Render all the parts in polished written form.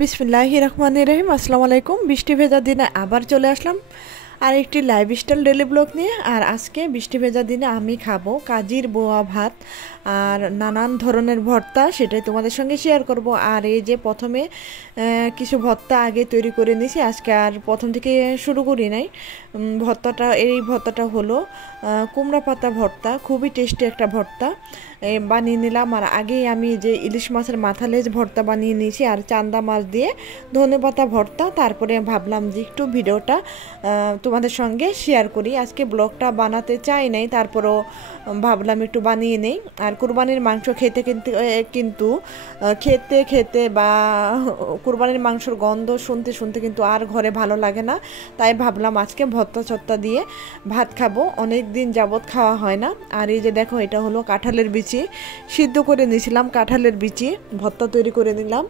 বিসমিল্লাহির রহমানির রহিম। আসসালামু আলাইকুম। বৃষ্টি ভেজা দিনে আবার চলে আসলাম আর একটি লাইফস্টাইল ডেলি ব্লগ নিয়ে। আর আজকে বৃষ্টি ভেজা দিনে আমি খাবো কাজির বোয়া ভাত আর নানান ধরনের ভর্তা, সেটাই তোমাদের সঙ্গে শেয়ার করব। আর এই যে প্রথমে কিছু ভর্তা আগে তৈরি করে নিয়েছি, আজকে আর প্রথম থেকে শুরু করি নাই। এই ভর্তাটা হলো কুমড়া পাতা ভর্তা, খুবই টেস্টি একটা ভর্তা বানিয়ে নিলাম। আর আগেই আমি যে ইলিশ মাছের মাথা লেজ ভর্তা বানিয়ে নিয়েছি আর চান্দা মাছ দিয়ে ধনেপাতা ভর্তা। তারপরে ভাবলাম যে একটু ভিডিওটা তোমাদের সঙ্গে শেয়ার করি। আজকে ব্লগটা বানাতে চাই নাই, তারপরও ভাবলাম একটু বানিয়ে নেই। আর কুরবানির মাংস কিন্তু খেতে খেতে বা কুরবানির মাংসর গন্ধ শুনতে শুনতে কিন্তু আর ঘরে ভালো লাগে না, তাই ভাবলাম আজকে ভর্তা দিয়ে ভাত খাবো। অনেক দিন যাবৎ খাওয়া হয় না। আর এই যে দেখো, এটা হলো কাঁঠালের বিচি, সিদ্ধ করে নিয়েছিলাম কাঁঠালের বিচি, ভর্তা তৈরি করে নিলাম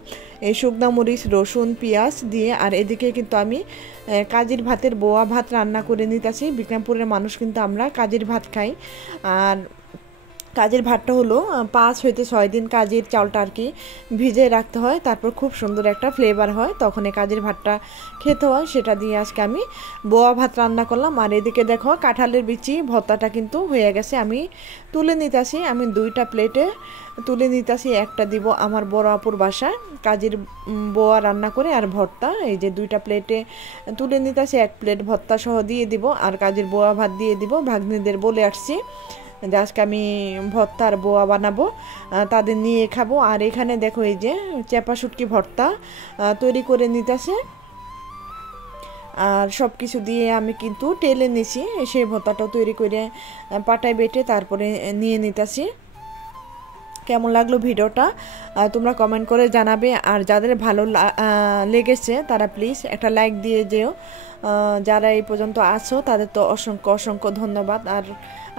এই শুকনা মরিচ রসুন পেঁয়াজ দিয়ে। আর এদিকে কিন্তু আমি কাজির ভাতের বোয়া ভাত রান্না করে নিতেছি। বিক্রমপুরের মানুষ কিন্তু আমরা কাজির ভাত খাই। আর কাজের ভাতটা হলো 5 হইতে 6 দিন কাজের চালটা আর কি ভিজে রাখতে হয়, তারপর খুব সুন্দর একটা ফ্লেভার হয়, তখন এই কাজের ভাতটা খেতে হয়। সেটা দিয়ে আজকে আমি বোয়া ভাত রান্না করলাম। আর এদিকে দেখো, কাঁঠালের বিচি ভর্তাটা কিন্তু হয়ে গেছে, আমি তুলে নিতেছি। আমি 2টা প্লেটে তুলে নিতেছি, একটা দিব আমার বড় আপুর বাসায় কাজের বোয়া রান্না করে আর ভর্তা। এই যে 2টা প্লেটে তুলে নিতেছি, 1 প্লেট ভর্তা সহ দিয়ে দিব আর কাজের বোয়া ভাত দিয়ে দিব। ভাগ্নিদের বলে আসছি যে আজকে আমি ভর্তা আর বোয়া বানাবো, তাদের নিয়ে খাবো। আর এখানে দেখো, এই যে চেপা শুটকি ভর্তা তৈরি করে নিতেছে। আর সব কিছু দিয়ে আমি কিন্তু টেলে নিছি, সেই ভর্তাটাও তৈরি করে পাটায় বেটে তারপরে নিয়ে নিতেছি। কেমন লাগলো ভিডিওটা তোমরা কমেন্ট করে জানাবে। আর যাদের ভালো লেগেছে তারা প্লিজ একটা লাইক দিয়ে যেও। যারা এই পর্যন্ত আছো তাদের তো অসংখ্য অসংখ্য ধন্যবাদ। আর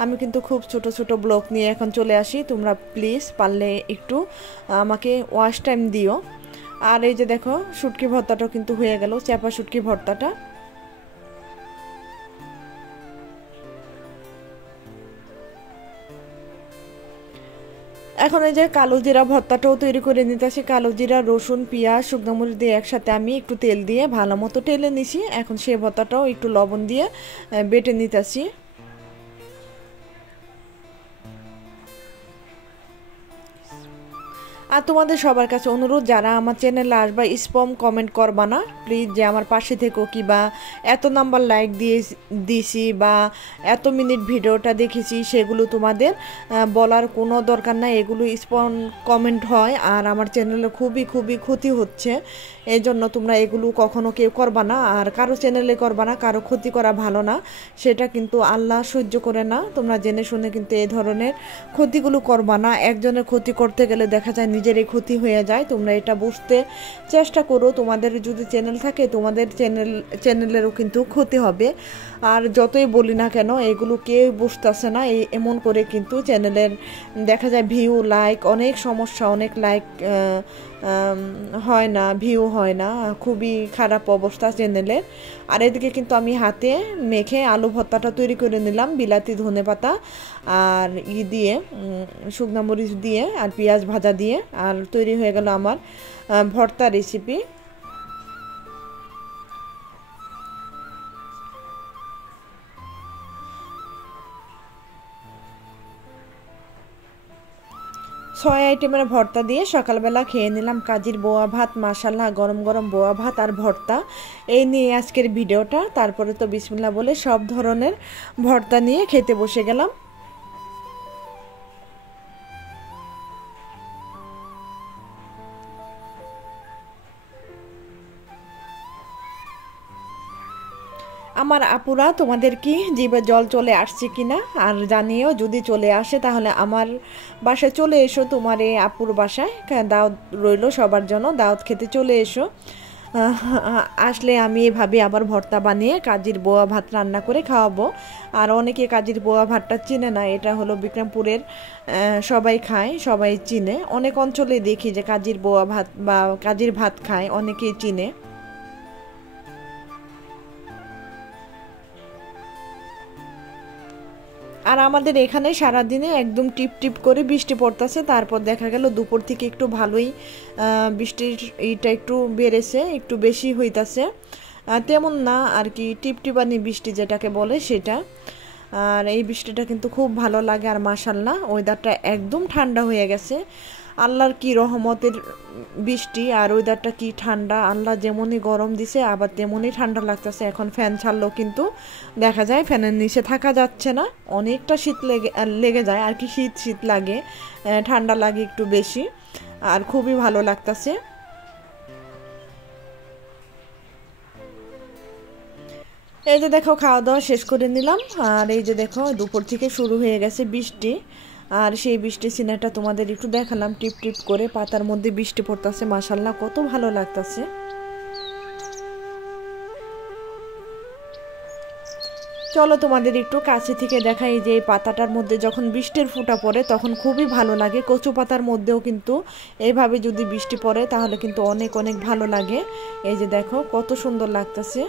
আমি কিন্তু খুব ছোট ছোট ব্লগ নিয়ে এখন চলে আসি, তোমরা প্লিজ পারলে একটু আমাকে ওয়াচ টাইম দিও। আর এই যে দেখো, শুটকি ভর্তাটাও কিন্তু হয়ে গেল, চাপা শুটকি ভর্তাটা। এখন এই যে কালো জিরা ভর্তাটাও তৈরি করে নিতেছি। কালো জিরা রসুন পেঁয়াজ শুকনো মরিচ দিয়ে একসাথে আমি একটু তেল দিয়ে ভালো মতো টেলে নিছি। এখন সেই ভর্তাটাও একটু লবণ দিয়ে বেটে নিতেছি। আর তোমাদের সবার কাছে অনুরোধ, যারা আমার চ্যানেলে আসবা স্পম কমেন্ট করবা না প্লিজ, যে আমার পাশে থেকো, কিবা এত নাম্বার লাইক দিয়েছি বা এত মিনিট ভিডিওটা দেখেছি, সেগুলো তোমাদের বলার কোনো দরকার নাই। এগুলো স্পম কমেন্ট হয় আর আমার চ্যানেলে খুবই খুবই ক্ষতি হচ্ছে। এই জন্য তোমরা এগুলো কখনো কেউ করবা না, আর কারো চ্যানেলে করবা না। কারো ক্ষতি করা ভালো না, সেটা কিন্তু আল্লাহ সহ্য করে না। তোমরা জেনে শুনে কিন্তু এই ধরনের ক্ষতিগুলো করবা না। একজনের ক্ষতি করতে গেলে দেখা যায় নিজেরই ক্ষতি হয়ে যায়। তোমরা এটা বুঝতে চেষ্টা করো। তোমাদের যদি চ্যানেল থাকে, তোমাদের চ্যানেলেরও কিন্তু ক্ষতি হবে। আর যতই বলি না কেন, এগুলো কেউ বুঝতেছে না। এমন করে কিন্তু চ্যানেলের দেখা যায় ভিউ লাইক অনেক সমস্যা, অনেক লাইক হয় না, ভিউ হয় না, খুবই খারাপ অবস্থা চ্যানেলের। আর এদিকে কিন্তু আমি হাতে মেখে আলু ভর্তাটা তৈরি করে নিলাম, বিলাতি ধনেপাতা আর দিয়ে শুকনো মরিচ দিয়ে আর পেঁয়াজ ভাজা দিয়ে। আর তৈরি হয়ে গেল আমার ভর্তা রেসিপি। ছয় আইটেমের ভর্তা দিয়ে সকালবেলা খেয়ে নিলাম কাজির বোয়া ভাত। মাশাল্লাহ, গরম গরম বোয়া ভাত আর ভর্তা, এই নিয়ে আজকের ভিডিওটা। তারপরে তো বিসমিল্লাহ বলে সব ধরনের ভর্তা নিয়ে খেতে বসে গেলাম। আমার আপুরা, তোমাদের কি জিভে জল চলে আসছে কিনা আর জানিও। যদি চলে আসে তাহলে আমার বাসায় চলে এসো, তোমার এই আপুর বাসায় দাওয়াত রইল সবার জন্য, দাওয়াত খেতে চলে এসো। আসলে আমি এভাবে আবার ভর্তা বানিয়ে কাজির বোয়া ভাত রান্না করে খাওয়াবো। আর অনেকে কাজির বোয়া ভাতটা চিনে না, এটা হলো বিক্রমপুরের সবাই খায়, সবাই চিনে। অনেক অঞ্চলে দেখি যে কাজির বোয়া ভাত বা কাজির ভাত খায়, অনেকেই চিনে। আর আমাদের এখানে সারাদিনে একদম টিপ টিপ করে বৃষ্টি পড়তেছে। তারপর দেখা গেল দুপুর থেকে একটু ভালোই বৃষ্টির এইটা একটু বেড়েছে, একটু বেশি হইতাছে, তেমন না আর কি, টিপটিপানি বৃষ্টি যেটাকে বলে সেটা। আর এই বৃষ্টিটা কিন্তু খুব ভালো লাগে। আর মাশাআল্লাহ ওয়েদারটা একদম ঠান্ডা হয়ে গেছে। আল্লাহর কি রহমতের বৃষ্টি, আর ওয়েদারটা কি ঠান্ডা। আল্লাহ যেমনই গরম দিছে আবার তেমনই ঠান্ডা লাগতেছে। এখন ফ্যান ছাড়লেও কিন্তু দেখা যায় ফ্যানের নিচে থাকা যাচ্ছে না, অনেকটা শীত লেগে যায় আর কি, শীত শীত লাগে, ঠান্ডা লাগে একটু বেশি। আর খুবই ভালো লাগতেছে। এই যে দেখো খাওয়া দাওয়া শেষ করে নিলাম। আর এই যে দেখো দুপুর থেকে শুরু হয়ে গেছে বৃষ্টি। আর সেই বৃষ্টির সিনাটা তোমাদের একটু দেখালাম, টিপ টিপ করে পাতার মধ্যে বৃষ্টি পড়তেছে। মাশাআল্লাহ কত ভালো লাগতেছে। চলো তোমাদের একটু কাছে থেকে দেখাই যে এই পাতাটার মধ্যে যখন বৃষ্টির ফোঁটা পড়ে তখন খুবই ভালো লাগে। কচু পাতার মধ্যেও কিন্তু এইভাবে যদি বৃষ্টি পড়ে তাহলে কিন্তু অনেক অনেক ভালো লাগে। এই যে দেখো কত সুন্দর লাগতেছে।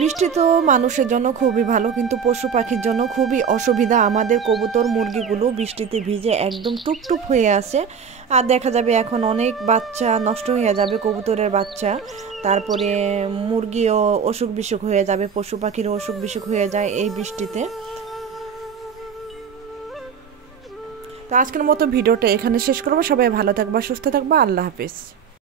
বৃষ্টি তো মানুষের জন্য খুবই ভালো, কিন্তু পশু পাখির জন্য খুবই অসুবিধা। আমাদের কবুতর মুরগিগুলো বৃষ্টিতে ভিজে একদম টুপটুপ হয়ে আছে। আর দেখা যাবে এখন অনেক বাচ্চা নষ্ট হয়ে যাবে, কবুতরের বাচ্চা। তারপরে মুরগিও অসুখ বিসুখ হয়ে যাবে, পশু পাখিরও অসুখ বিসুখ হয়ে যায় এই বৃষ্টিতে। তো আজকের মতো ভিডিওটা এখানে শেষ করবো। সবাই ভালো থাকবা, সুস্থ থাকবা, আল্লাহ হাফিজ।